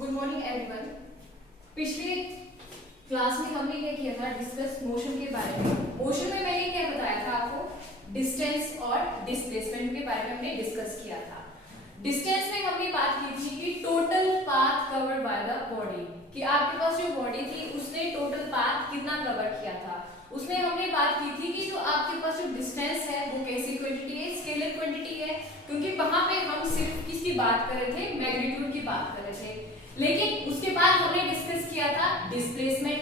Good morning everyone. पिछले class में हमने क्या किया था, डिस्कस मोशन के बारे में। मोशन में मैंने क्या बताया था आपको, डिस्टेंस और डिस्प्लेसमेंट के बारे में हमने डिस्कस किया था। डिस्टेंस में हमने बात की थी कि total path covered by the body, कि आपके पास जो बॉडी थी उसने टोटल पाथ कितना कवर किया था। उसमें हमने बात की थी कि जो आपके पास जो डिस्टेंस है वो कैसी क्वांटिटी है, स्केलर क्वांटिटी है, क्योंकि वहां पे हम सिर्फ किसकी बात कर रहे थे, मैग्नीट्यूड की बात कर रहे थे। लेकिन उसके बाद हमने डिस्कस किया था डिस्प्लेसमेंट।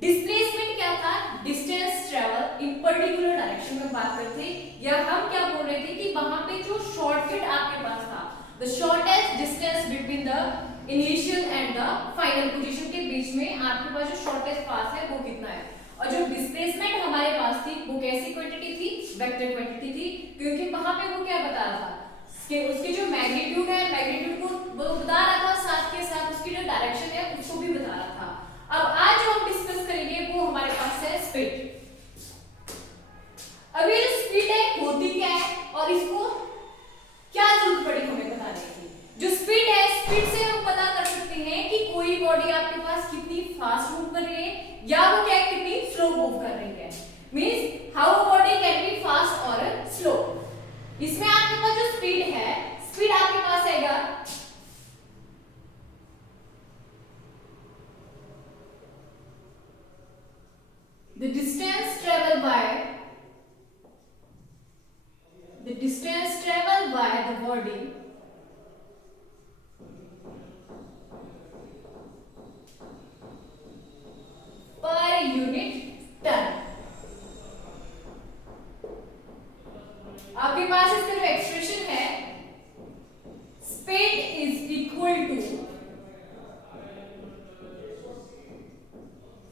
डिस्प्लेसमेंट क्या था, डिस्टेंस ट्रेवल इन पर्टिकुलर डायरेक्शन में बात करते थे, या हम क्या बोल रहे थे कि वहां पे जो शॉर्टकट आपके पास था, the shortest distance between the initial and the final position के बीच में आपके पास जो शॉर्टेस्ट पाथ है वो कितना है। और जो डिस्प्लेसमेंट हमारे पास थी वो कैसी क्वांटिटी थी, वेक्टर क्वांटिटी थी, क्योंकि वहां पे वो क्या बता रहा था कि उसकी जो मैग्नीट्यूड है, मैग्नीट्यूड को वो बता रहा था, साथ के साथ उसकी जो डायरेक्शन है उसको भी बता रहा था। अब आज जो हम डिस्कस करेंगे वो हमारे पास है स्पीड। अब ये जो स्पीड है होती क्या है और इसको क्या जरूरत पड़ी हमें बताने की। जो स्पीड है, स्पीड से हम पता कर सकते हैं कि कोई बॉडी आपके पास कितनी फास्ट मूव कर रही है या वो क्या कितनी स्लो मूव कर रही है। Means how body can be fast और स्लो। इसमें आपके पास जो स्पीड है, स्पीड आपके पास आएगा the distance traveled by the body per unit time। आपके पास इसका जो एक्सप्रेशन है, speed is equal to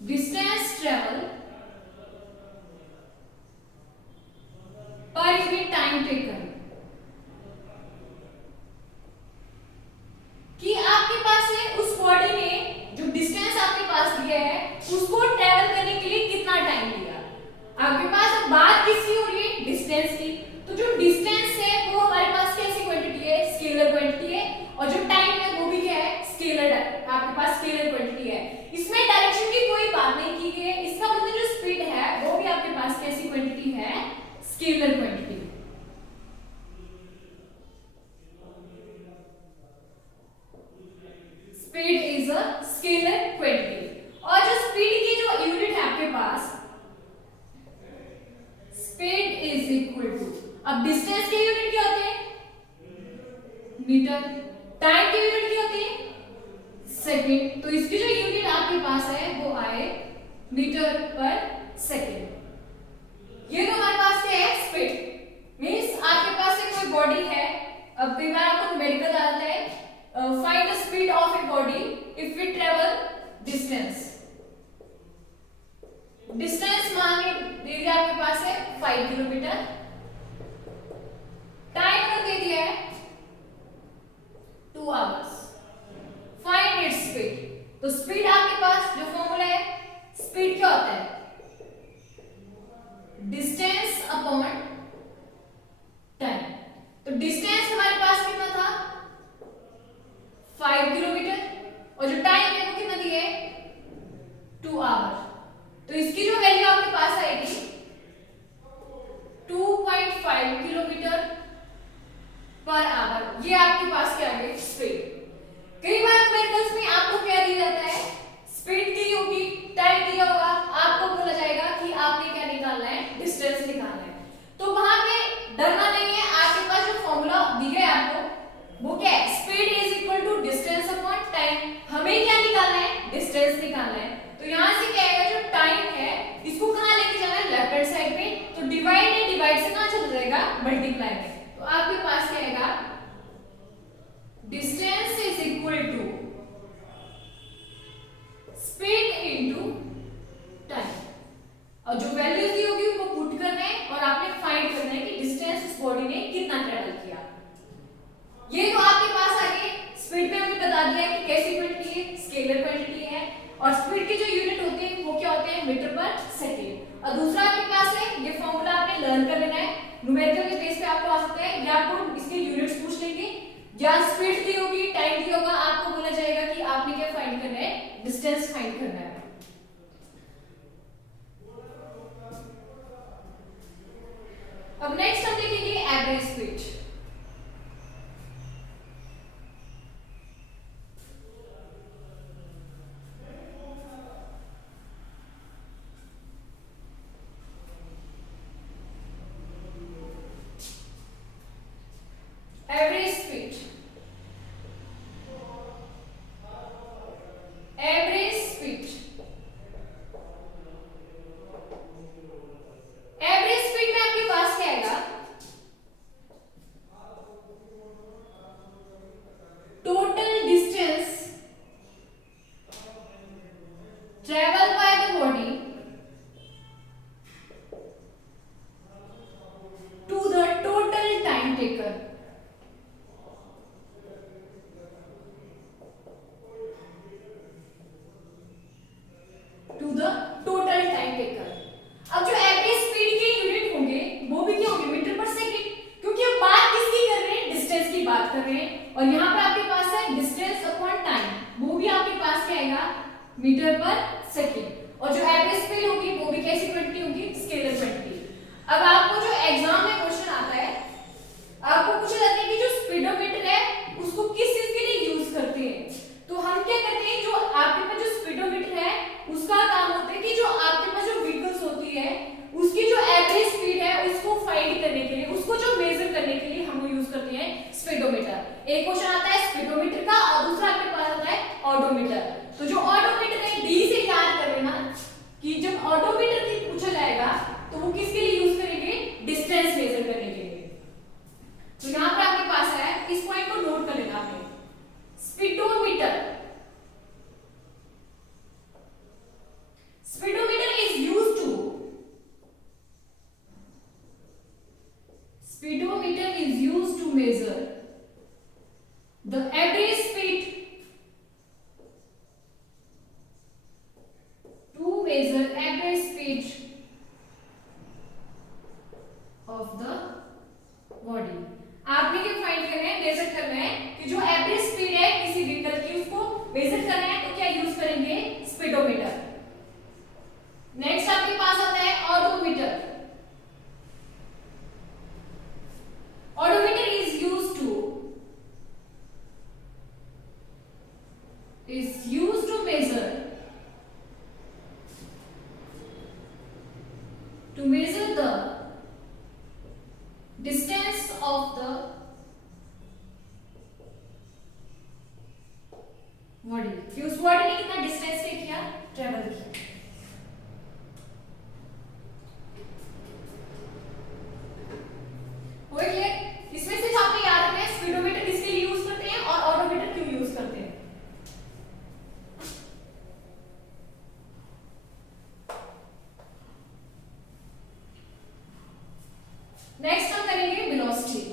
distance travel per unit time taken. कि आपके पास है उस बॉडी ने जो डिस्टेंस आपके पास दिया है उसको ट्रेवल करने के लिए कितना टाइम लिया। आपके पास अब बात किसकी हो रही है, डिस्टेंस की। तो जो डिस्टेंस है वो हमारे पास कैसी क्वांटिटी है, स्केलर क्वांटिटी है, और जो टाइम है वो भी क्या है, स्केलर, आपके पास स्केलर क्वांटिटी है। इसमें डायरेक्शन की कोई बात नहीं की गई है। इसका मतलब जो स्पीड है वो भी आपके पास कैसी क्वांटिटी है, scalar quantity. Speed is a scalar quantity. और जो स्पीड की जो यूनिट है आपके पास, स्पीड इज इक्वल टू, अब डिस्टेंस की यूनिट क्या होती है, मीटर, टाइम की यूनिट क्या होती है, सेकंड। तो इसकी जो यूनिट आपके पास है वो आए मीटर पर सेकंड। ये तो हमारे पास क्या है, स्पीड। मींस आपके पास एक कोई बॉडी है, अब कई बार आपको न्यूमेरिकल आता है, find the speed of a body if we travel distance. Distance मान लीजिए आपके पास है 5 किलोमीटर, टाइम दे दिया है 2 आवर्स, फाइंड इट्स स्पीड। तो स्पीड आपके पास जो फॉर्मूला है, स्पीड क्या होता है, डिस्टेंस अपॉन टाइम। तो डिस्टेंस हमारे पास कितना था, 5 किलोमीटर, और जो टाइम है वो कितना दिया है, 2 आवर। तो इसकी जो वैल्यू आपके पास आएगी 2.5 किलोमीटर पर आवर। ये आपके पास क्या है, स्पीड। कई बार न्यूमेरिकल्स में आपको क्या दिया जाता है, स्पीड दी होगी, टाइम दिया होगा, आपको बोला जाएगा कि आपने क्या निकालना है, डिस्टेंस निकालना है। तो वहां पे डरना नहीं है, आपके पास जो फॉर्मूला दिया है आपको वो क्या है, speed is equal to distance upon time. हमें क्या निकालना है, डिस्टेंस निकालना है। तो यहां से क्या आएगा, जो टाइम है इसको कहां लेके जाना है, लेफ्ट हैंड साइड पे। तो डिवाइड है, डिवाइड से कहां चला जाएगा, मल्टीप्लाई में। तो आपके पास क्या आएगा, distance is equal to speed into time. और जो वैल्यूज दी होगी उनको पुट करना है और आपने फाइंड करना है कि डिस्टेंस उस बॉडी ने कितना ट्रेवल किया। ये तो आपके पास आगे स्पीड में हमने बता दिया कि कैसी क्वांटिटी है, स्केलर क्वांटिटी है, और स्पीड की जो यूनिट होती है वो क्या होते हैं, मीटर पर सेकंड। और दूसरा आपके पास है, ये फॉर्मूला आपने लर्न कर लेना है, न्यूमेरिकल के बेस पे आपको आ सकता है, या आपको इसके यूनिट्स पूछ लेंगे, या स्पीड दी होगी, टाइम दी होगा, आपको बोला जाएगा कि आपने डिस्टेंस फाइंड करना है। अब नेक्स्ट हम देखेंगे average speed. Average speed, average speed, average speed में आपके पास क्या आएगा? Total distance travel by the body to the total time taken, to the total time taken. अब जो एवरेज स्पीड के यूनिट होंगे वो भी क्या होंगे? मीटर पर सेकंड, क्योंकि हम बात किसकी कर रहे हैं? डिस्टेंस की बात कर रहे हैं। और यहाँ पे आपके पास है डिस्टेंस अपॉन टाइम, वो भी आपके पास क्या आएगा? मीटर पर सेकंड। और जो एवरेज स्पीड होगी वो भी कैसी क्वांटिटी होगी? Scalar quantity. अब आपको जो एग्जाम में क्वेश्चन आता है, आपको पूछा जाता है कि जो स्पीडोमीटर है उसको किस चीज के लिए यूज करते हैं? तो हम क्या करते हैं, जो आपके पास जो स्पीडोमीटर है उसका काम होता है कि जो आपके पास जो व्हीकल्स होती है उसकी जो एवरेज स्पीड है उसको फाइंड करने के लिए, उसको जो मेजर करने के लिए हम यूज करते हैं स्पीडोमीटर। एक क्वेश्चन आता है स्पीडोमीटर का और दूसरा आपके पास आता है ऑडोमीटर। तो जो ऑडोमीटर है डी से याद कर लेना कि जब ऑडोमीटर की पूछा जाएगा तो वो किसके लिए यूज करेंगे? डिस्टेंस मेजर करने के लिए। तो यहाँ पे आपके पास है, इस पॉइंट को नोट कर लेना आपने, speedometer, speedometer is used to, speedometer is used to measure the average speed, to measure average speed of the body। आपने क्या फाइंड करना है? मेजर करना है कि जो एवरेज स्पीड है किसी व्हीकल की उसको मेजर करना है, तो क्या यूज करेंगे? स्पीडोमीटर। नेक्स्ट आपके पास आता है odometer. Odometer is used to measure the distance of the body, कि उस बॉडी ने कितना डिस्टेंस पे किया? ट्रेवल किया। इसमें से आपको याद रखना है स्पीडोमीटर किसके लिए यूज करते हैं और ऑडोमीटर क्यों यूज करते हैं। नेक्स्ट हम करेंगे वेलोसिटी।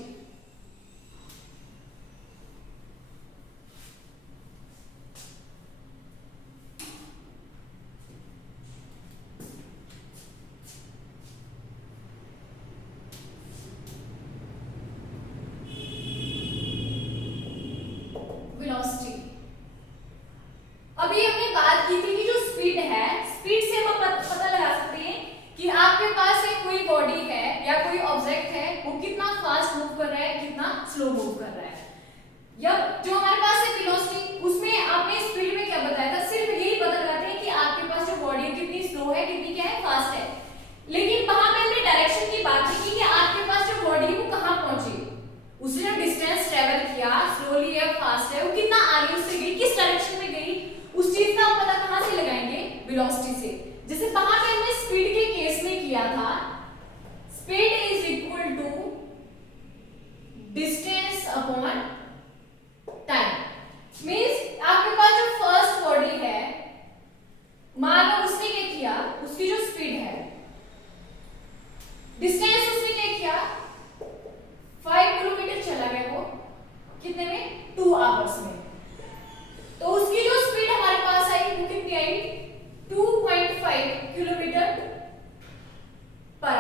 अभी हमने बात की थी कि जो स्पीड है, स्पीड से हम पता लगा सकते हैं कि आपके पास एक कोई बॉडी है या कोई ऑब्जेक्ट है वो कितना फास्ट मूव कर रहा है, कितना स्लो मूव कर रहा है। या जो हमारे पास है वेलोसिटी, उसमें आपने स्पीड में क्या बताया था? सिर्फ यही पता लगाते हैं कि आपके पास जो बॉडी है कितनी स्लो है, कितनी क्या है, फास्ट है। लेकिन वहां पे हमने डायरेक्शन की बात की कि आपके पास जो बॉडी है वो कहां पहुंची, उसने जो डिस्टेंस ट्रेवल किया, स्लोली है, फास्ट है, वो कितना आगे उससे गई, किस डायरेक्शन में गई, उस चीज का पता कहां से लगाएंगे? वेलोसिटी से। जैसे वहां पे हमने स्पीड के केस में किया था, speed is equal to distance upon time. Means आपके पास जो फर्स्ट बॉडी है, मान लो उसने क्या किया, उसकी जो स्पीड है, डिस्टेंस उसने क्या किया, 5 किलोमीटर चला गया, वो कितने में? 2 आवर्स में। तो उसकी जो स्पीड हमारे पास आई वो कितनी आई? 2.5 किलोमीटर पर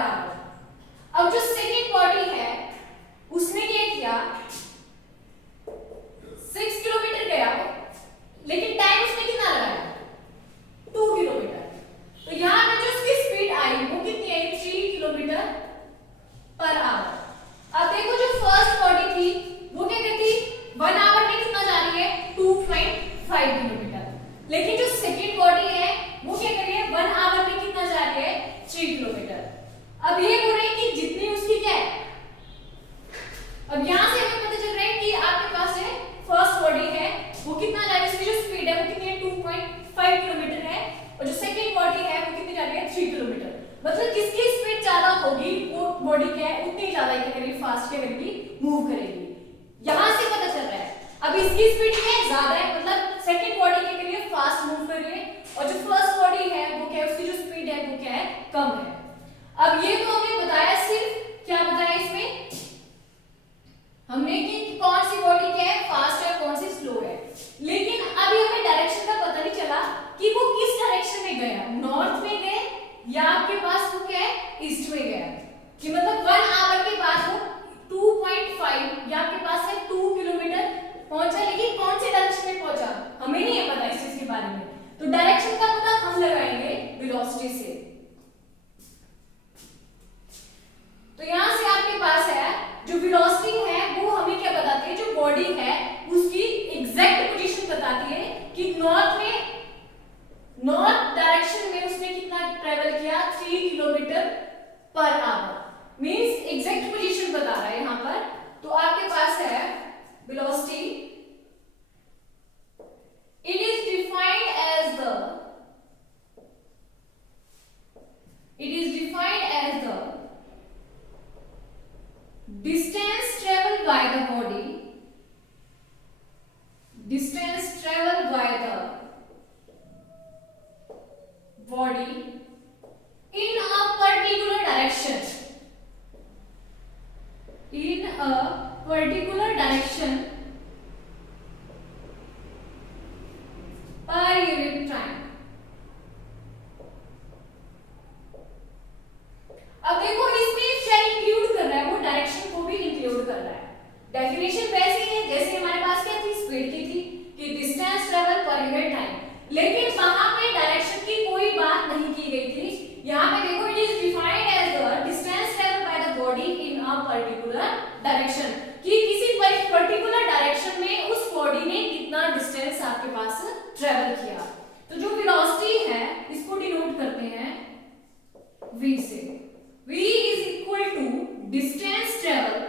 किलोमीटर। लेकिन जो सेकेंड बॉडी है वो क्या कर रही है, 1 आवर में कितना जा रही है, 3 किलोमीटर। अब ये बोल रहे हैं कि जितनी उसकी क्या है, अब यहां से हमें पता चल रहा है कि आपके पास है फर्स्ट बॉडी है वो कितना जा रही है, उसकी जो स्पीड है वो कितनी है, 2.5 किलोमीटर है, और जो सेकंड बॉडी है वो कितनी जा रही है, 3 किलोमीटर। मतलब किसकी स्पीड ज्यादा होगी वो बॉडी क्या है उतनी ज्यादा क्या करेगी, फास्ट क्या करेगी, मूव करेगी। यहां से पता चल रहा है अब इसकी स्पीड क्या है, ज्यादा है, मतलब सेकंड बॉडी क्या कर रही है, फास्ट मूव कर रही है, और जो फर्स्ट बॉडी है वो क्या है, उसकी जो स्पीड है वो क्या है, कम है। अब ये तो हमने बताया, सिर्फ क्या बताया इसमें हमने कि कौन सी बॉडी क्या है, फास्ट है, कौन सी स्लो है। लेकिन अभी हमें डायरेक्शन का पता नहीं चला कि वो किस डायरेक्शन में गया, नॉर्थ में गए या आपके पास वो क्या है, ईस्ट में गया, कि मतलब 1 आवर के बाद वो 2.5 या आपके पास है 2 किलोमीटर पहुंचा, लेकिन कौन से डायरेक्शन में पहुंचा हमें नहीं है पता इस चीज के बारे में। तो डायरेक्शन का पता हम लगाएंगे वेलोसिटी से। तो यहां से आपके पास है जो वेलोसिटी है वो हमें क्या बताती है, जो बॉडी है उसकी एग्जैक्ट पोजीशन बताती है कि नॉर्थ डायरेक्शन में उसने कितना ट्रेवल किया, 3 kilometre per hour, means exact position बता रहा है यहां पर। तो आपके पास है velocity, it is defined as the distance traveled by the body in a particular direction per unit time। अब देखो इसमें क्या इंक्लूड कर रहा है, वो डायरेक्शन को भी इंक्लूड कर रहा है। डेफिनेशन वैसी है जैसे हमारे पास क्या थी, स्पीड की थी कि distance travel per unit time, लेकिन वहां पे डायरेक्शन की कोई बात नहीं की गई थी। यहां पे देखो it is defined as the distance travel by the body in a particular direction, कि किसी पर्टिकुलर डायरेक्शन में उस बॉडी ने कितना डिस्टेंस आपके पास ट्रेवल किया। तो जो वेलोसिटी है इसको डिनोट करते हैं v से। v is equal to distance travel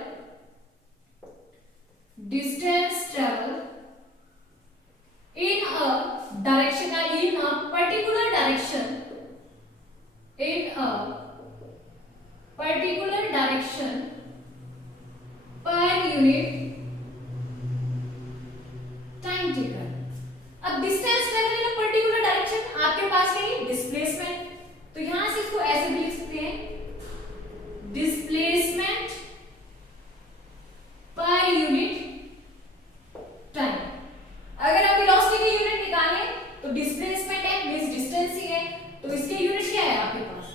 in a direction, in a particular direction per unit time taken. अब distance travel in a particular direction आपके पास है डिस्प्लेसमेंट, तो यहां से इसको ऐसे भी लिख सकते हैं डिस्प्लेसमेंट पर यूनिट टाइम। अगर आप वेलोसिटी की यूनिट निकालें तो डिस्प्लेसमेंट है मींस डिस्टेंस ही है, तो इसके यूनिट क्या है आपके पास,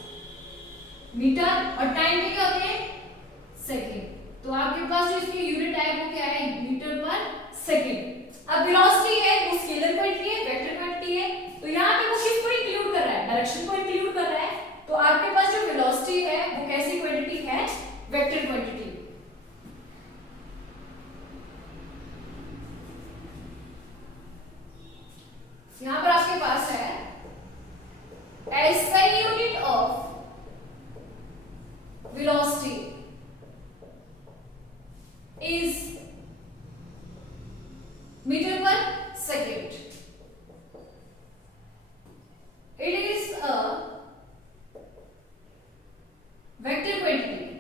मीटर, और टाइम के क्या होते हैं, सेकंड। तो आपके पास जो इसकी यूनिट है वो क्या है, मीटर पर सेकंड। अब वेलोसिटी है वो स्केलर क्वांटिटी है, वेक्टर क्वांटिटी है, तो यहां पे वो किसको इंक्लूड कर रहा है, डायरेक्शन को इंक्लूड कर रहा है। तो आपके पास जो वेलोसिटी है वो कैसी क्वांटिटी है, वेक्टर क्वांटिटी। यहां पर आपके पास है SI unit of velocity is meter per second. It is a vector quantity.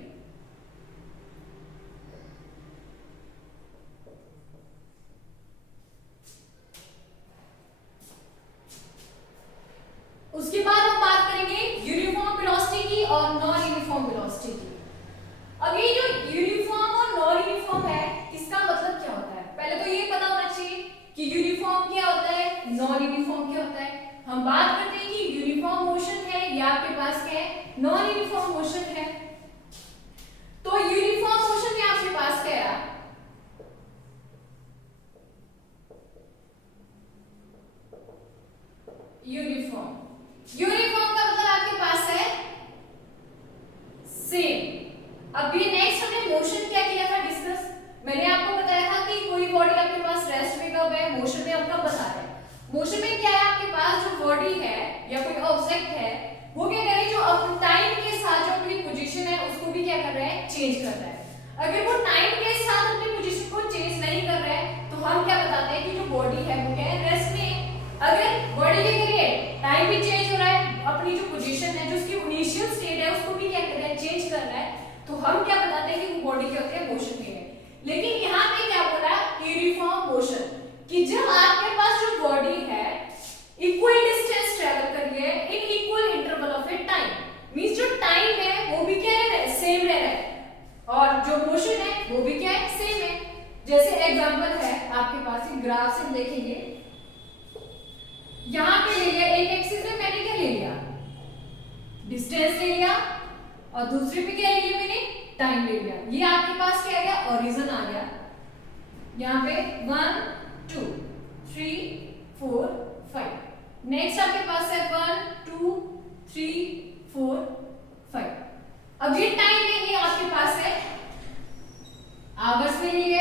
उसके बाद हम बात करेंगे यूनिफॉर्म वेलोसिटी की और नॉन यूनिफॉर्म वेलोसिटी की। अब ये जो यूनिफॉर्म और नॉन यूनिफॉर्म है इसका मतलब क्या होता है, पहले तो ये पता होना चाहिए कि यूनिफॉर्म क्या होता है, नॉन यूनिफॉर्म क्या होता है। हम बात करते हैं कि यूनिफॉर्म मोशन है या आपके पास क्या है, नॉन यूनिफॉर्म मोशन है। तो यूनिफॉर्म मोशन में आपके पास क्या है, यूनिफॉर्म का मतलब आपके पास है सेम। अब ये नेक्स्ट हमने मोशन क्या किया था डिस्कस, मैंने आपको बताया था कि कोई बॉडी आपके पास रेस्ट में कब है, मोशन में अब कब बता रहा है। मोशन में क्या है, आपके पास जो बॉडी है या कोई ऑब्जेक्ट है वो क्या कर रही है, जो अब टाइम के साथ जो अपनी पोजीशन है उसको भी क्या कर रहा है, चेंज कर रहा है। अगर वो टाइम के साथ अपनी पोजीशन को चेंज नहीं कर रहा है तो हम क्या बताते हैं कि जो बॉडी है वो क्या है, रेस्ट में है। अगर बॉडी क्या कर रही है, टाइम भी चेंज हो रहा है, अपनी जो पोजीशन है जो उसकी इनिशियल स्टेट है उसको भी क्या कर रहा है, चेंज कर रहा है, तो हम क्या बताते हैं कि वो बॉडी क्या होती है, मोशन में है। लेकिन यहाँ पे क्या बोल रहा है, यूनिफॉर्म मोशन, कि जब आपके पास जो बॉडी है इक्वल डिस्टेंस ट्रेवल कर रही है in equal interval of A time, means जो टाइम है वो भी क्या रह रहा है, सेम रह रहा है, और जो मोशन है वो भी क्या है, सेम है। जैसे एग्जांपल है आपके पास एक ग्राफ से देखेंगे, यहां पे ले लिया एक एक्सिस में मैंने क्या ले लिया, डिस्टेंस ले लिया, और दूसरे पे क्या ले लिया मैंने, टाइम ले लिया। ये आपके पास क्या आ गया, ओरिजिन आ गया। यहाँ पे 1 2 3 4 5, नेक्स्ट आपके पास है 1 2 3 4 5। अब ये टाइम है, ये आपके पास है आवर्स में लिए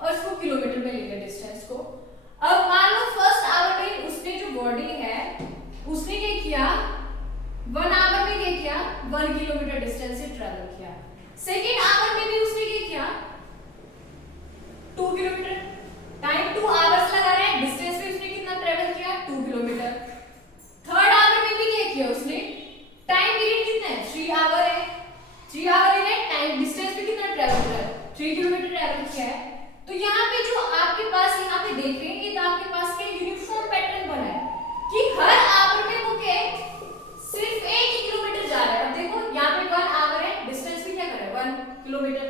और इसको किलोमीटर में लिया डिस्टेंस को। अब मान लो फर्स्ट आवर में उसने जो बॉडी है उसने क्या किया, 1 आवर में क्या किया, 1 किलोमीटर डिस्टेंस से ट्रैवल किया। सेकेंड आवर में भी उसने क्या किया, 2 किलोमीटर, टाइम 2 आवर्स लगा रहा है, डिस्टेंस भी उसने कितना ट्रैवल किया, 2 किलोमीटर। थर्ड आवर में भी क्या किया उसने, टाइम पीरियड कितना है, 3 आवर है, 3 आवर है, टाइम डिस्टेंस भी कितना ट्रैवल किया है, 3 किलोमीटर ट्रैवल किया है। तो यहाँ पे जो आपके पास यहाँ पे देख रहे हैं, ये तो आपके पास क्या यूनिफॉर्म पैटर्न बना है कि हर आवर में वो क्या है, सिर्फ 1 ही किलोमीटर जा रहा है। अब देखो यहाँ पे 1 आवर है, डिस्टेंस भी क्या कर रहा है, 1 किलोमीटर।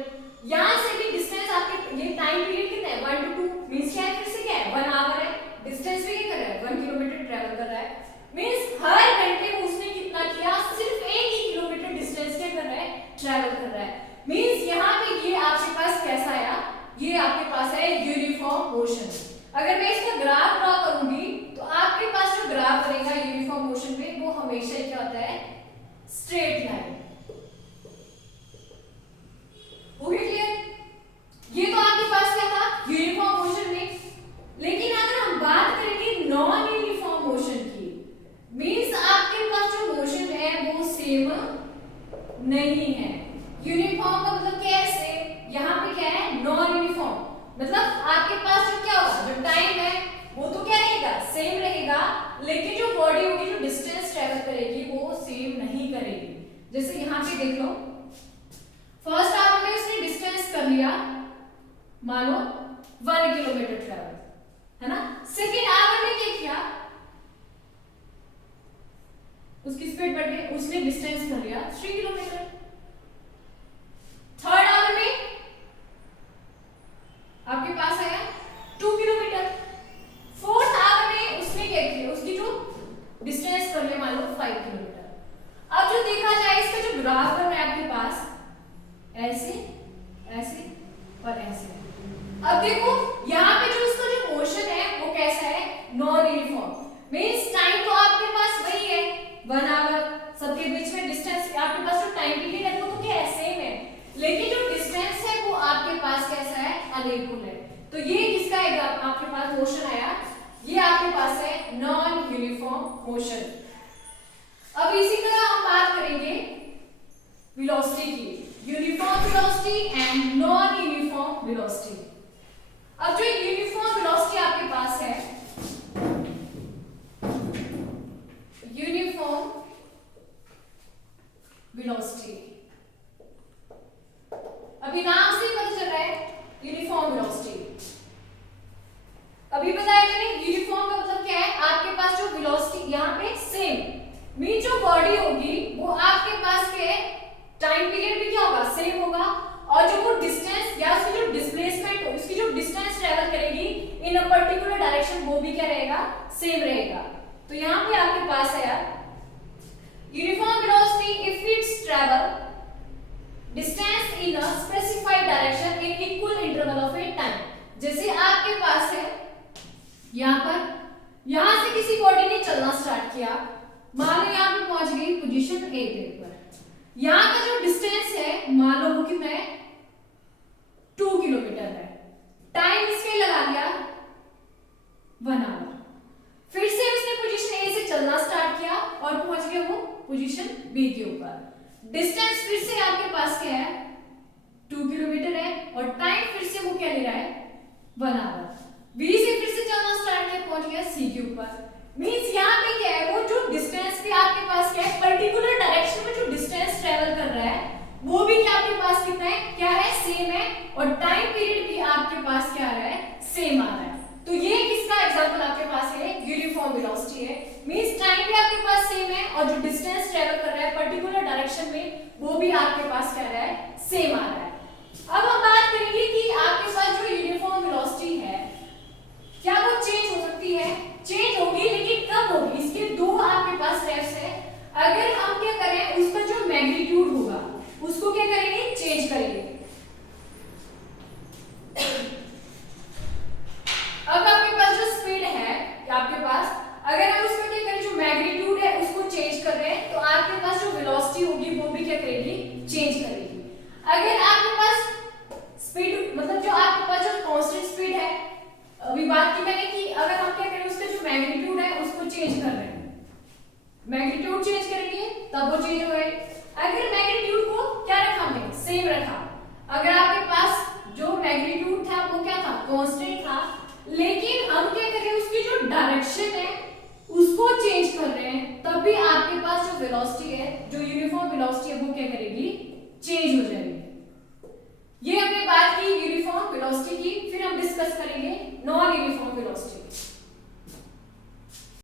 यहाँ से भी डिस्टेंस आपके, ये टाइम पीरियड कितना है, 1 to 2, मींस क्या है, फिर से क्या है, 1 आवर है, डिस्टेंस भी क्या कर रहा है, 1 किलोमीटर ट्रैवल कर रहा है। मींस हर घंटे में उसने कितना किया, सिर्फ 1 ही किलोमीटर डिस्टेंस क्या कर रहा है, ट्रैवल कर रहा है। मींस यहाँ पे ये आपके पास कैसा आया, ये आपके पास है यूनिफॉर्म मोशन। अगर मैं इसका ग्राफ ड्रॉ करूंगी तो आपके पास जो ग्राफ बनेगा यूनिफॉर्म मोशन में वो हमेशा क्या होता है, स्ट्रेट लाइन। ओके क्लियर, ये तो आपके पास क्या था, यूनिफॉर्म मोशन में। लेकिन अगर हम बात करेंगे नॉन यूनिफॉर्म मोशन की, मींस आपके पास जो मोशन है वो सेम नहीं है। यूनिफॉर्म का मतलब क्या है, सेम, यहाँ पे क्या है, नॉन यूनिफॉर्म, मतलब आपके पास जो क्या होगा, जो टाइम है वो तो क्या रहेगा, सेम रहेगा, लेकिन जो बॉडी होगी, जो डिस्टेंस ट्रेवल करेगी वो सेम नहीं करेगी। जैसे यहाँ पे देख लो, फर्स्ट आवर में उसने डिस्टेंस कर लिया, मान लो 1 किलोमीटर ट्रेवल, है ना। सेकेंड आवर में क्या किया, उसकी स्पीड बढ़ गई, उसने डिस्टेंस कर लिया 3 किलोमीटर। थर्ड आवर में आपके पास आया 2 किलोमीटर। फोर्थ आवर में उसने क्या किया, उसकी जो डिस्टेंस कर लिया मान लो 5 किलोमीटर। अब जो देखा जाए इसका जो ग्राफ बन रहा है आपके पास, ऐसे ऐसे और ऐसे। अब देखो यहाँ पे जो इसका जो मोशन है वो कैसा है, नॉन यूनिफॉर्म, मींस टाइम तो आपके पास वही है 1 आवर, सबके बीच में डिस्टेंस आपके पास जो टाइम पीरियड है वो तो क्या है, सेम है, लेकिन जो डिस्टेंस है वो आपके पास कैसा है, अनइक्वल है। तो ये किसका है, आपके पास मोशन आया, ये आपके पास है नॉन यूनिफॉर्म मोशन। अब इसी तरह हम बात करेंगे वेलोसिटी की, uniform velocity and non uniform velocity. अब जो यूनिफॉर्म वेलोसिटी आपके पास है, यूनिफॉर्म वेलोसिटी, अभी नाम से पता चल रहा है यूनिफॉर्म वेलोसिटी। अभी बताया मैंने यूनिफॉर्म का मतलब क्या है, आपके पास जो वेलोसिटी यहाँ पे सेम, मीन जो बॉडी होगी वो आपके पास के टाइम पीरियड भी क्या होगा, सेम होगा, और जो वो डिस्टेंस या उसकी जो डिस्प्लेसमेंट हो, उसकी जो डिस्टेंस ट्रेवल करेगी इन अ पर्टिकुलर डायरेक्शन वो भी क्या रहेगा, सेम रहेगा। तो यहाँ पे आपके पास है uniform velocity if it's travel distance in a specified direction in equal interval of A time. जैसे आपके पास है यहाँ पर, यहाँ से किसी बॉडी ने चलना स्टार्ट किया, मान लो यहाँ पे पहुंच गई पोजीशन ए पे पर, यहाँ का जो डिस्टेंस है मान लो वो कितना है, 2 किलोमीटर है, टाइम इसमें लगा लिया 1 आवर। v के ऊपर। डिस्टेंस फिर से आपके पास क्या है 2 किलोमीटर है और टाइम फिर से वो क्या ले रहा है 1 आवर। v से फिर से चलना स्टार्ट किया, पहुंच गया c के ऊपर। मींस यहाँ पे क्या है वो जो डिस्टेंस भी आपके पास क्या है पर्टिकुलर डायरेक्शन में जो डिस्टेंस ट्रेवल कर रहा है वो भी क्या आपके पास कितना है क्या है सेम है और टाइम पीरियड भी आपके पास क्या आ रहा है सेम आ रहा है। तो ये किसका एग्जांपल आपके पास है यूनिफॉर्म वेलोसिटी है। मींस टाइम भी आपके पास सेम है और जो डिस्टेंस ट्रेवल कर रहा है पर्टिकुलर डायरेक्शन में वो भी आपके पास क्या आ रहा है सेम आ रहा है। अब हम बात करेंगे कि आपके पास जो यूनिफॉर्म वेलोसिटी है क्या वो चेंज हो सकती है, चेंज होगी लेकिन कब होगी, इसके दो आपके पास स्टेप्स है। अगर हम क्या करें उसका जो मैग्नीट्यूड होगा उसको क्या करेंगे चेंज करेंगे। अब आपके पास जो स्पीड है आपके पास अगर हम उसमें क्या करें जो मैग्नीट्यूड है उसको चेंज कर रहे हैं तो आपके पास जो वेलोसिटी होगी वो भी क्या करेगी चेंज करेगी। अगर आपके पास स्पीड मतलब जो आपके पास जो कांस्टेंट स्पीड है अभी बात की मैंने कि अगर हम क्या करें उसका जो मैग्नीट्यूड है उसको चेंज कर रहे हैं, मैग्नीट्यूड चेंज करेंगे तब वो चेंज होगा। अगर मैग्नीट्यूड को क्या रखा हमने सेम रखा, अगर आपके पास जो मैग्नीट्यूड था वो क्या था कांस्टेंट था लेकिन हम क्या कर रहे हैं उसकी जो डायरेक्शन है उसको चेंज कर रहे हैं तब भी आपके पास जो वेलोसिटी है जो यूनिफॉर्म वेलोसिटी